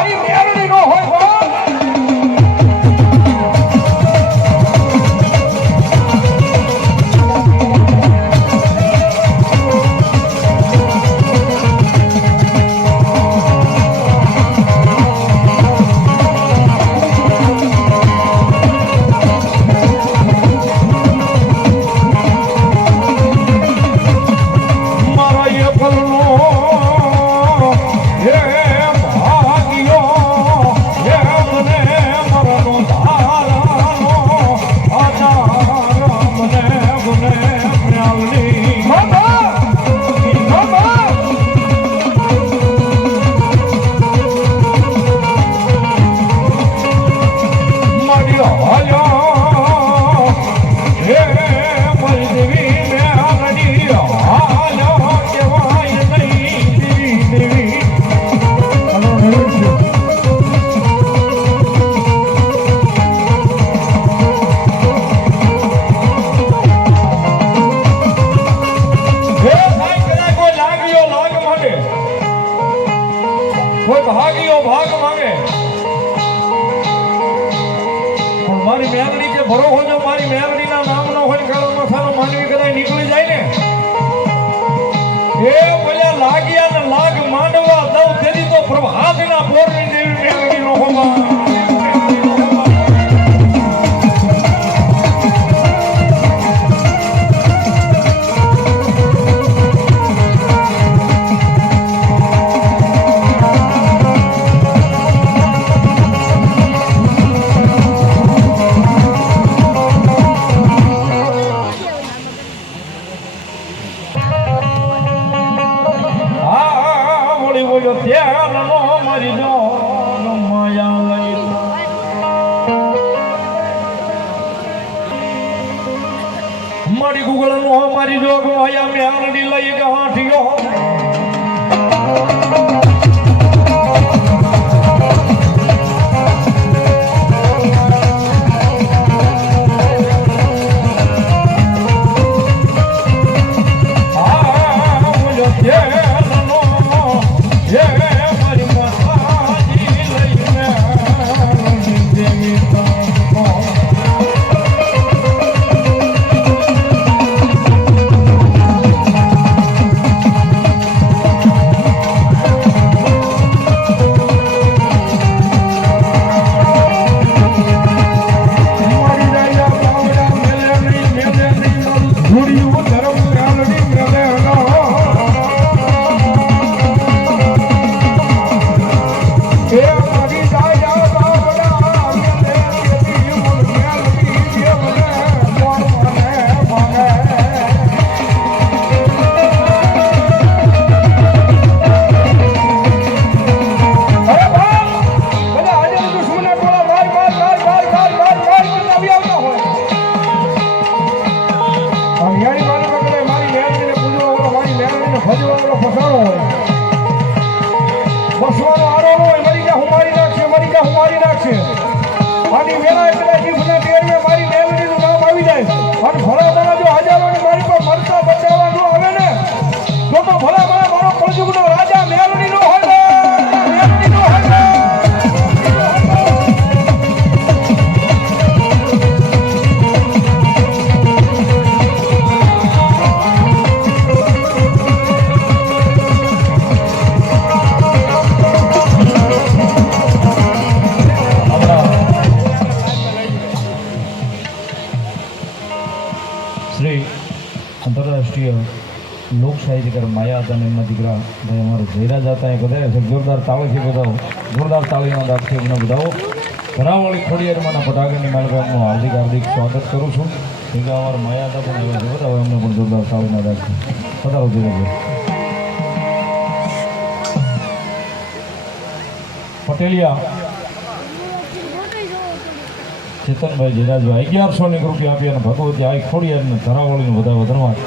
મારી માનવી કદાચ નીકળી જાય ને. એ મારી ગુગળ નો મારી જોગ માયા મેળડી લઈ કે હાંઠિયો આ ફસવાનો આરો ન હોય, મરી ગયા હું મારી નાખશે, મરી ગયા હું મારી નાખશે. આની વેળા એટલે લોક સાહિત્યકાર માયા હતા એમના દીકરા. ભાઈ અમારે જયરાજ હતા, એ બધા છે, જોરદાર તાળીથી બધાઓ. જોરદાર તાળીના દાખથી એમને બધાઓ. ઘરાવાળી ખોડિયારમાંના પટાકાની માલકાનું હાર્દિક હાર્દિક સ્વાગત કરું છું. કેમ અમારા માયા હતા પણ હવે બધા એમને પણ જોરદાર તાળીના દાખથી પધારો જોઈએ પટેલિયા. ચેતનભાઈ જયરાજભાઈ, અગિયારસો ની રૂપિયા આપી અને ભગવતી આ ખોડિયારને ધરાવળીને બધા ધનવાદ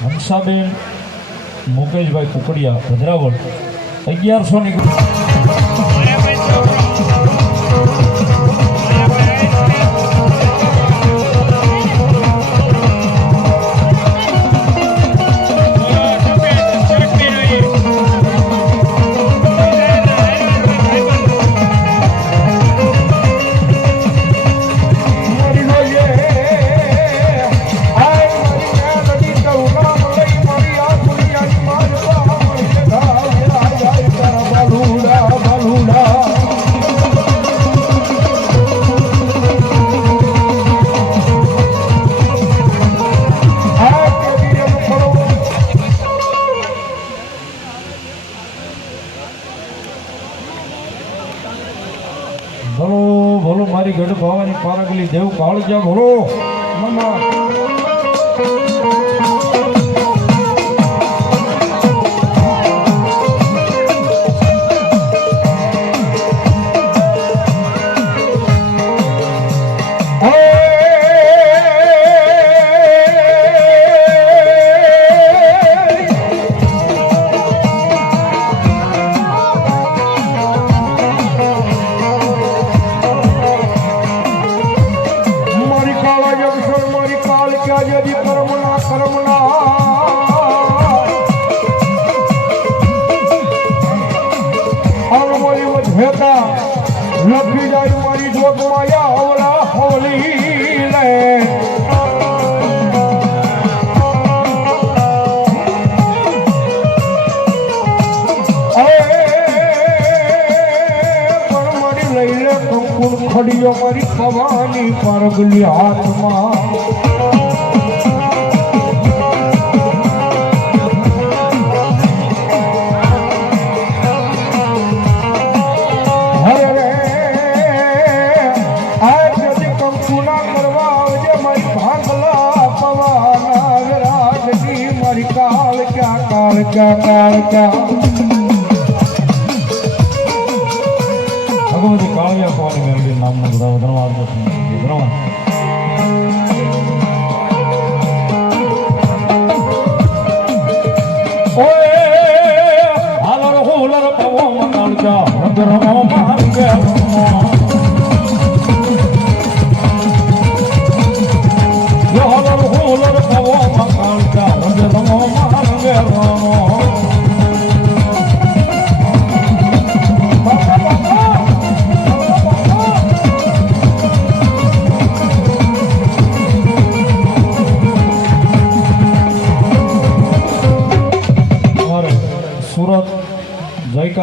હંસાબેન મુકેશભાઈ કુકડિયા ભદ્રાવળ ભલો ભલો મારી ગઢ ભાવાની પારગલી દેવ કાળજા ભલો. નમઃ. વધેતા લખી જાય મારી જોગ માયા હવલા હવલી લે. ખડીયો મારી પવાની પરગલી હાથમાં. કાળકા કાળકા કાળ ક્યાં કાળ ક્યાં ભગવતી કાળિયા ભવાની મેળવી નામનો બધા ધન્યવાદ ધન્યવાદ હાલર હુલર પવો મંગળ જા રંગ રમો રમો યો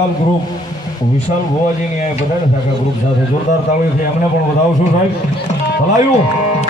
જયકાલ ગ્રુપ વિશાલ ગોવાજીની આ બધા શાખા ગ્રુપ સાથે જોરદાર તાળીઓથી એમને પણ વધાવશું સાહેબ. ભલાયું.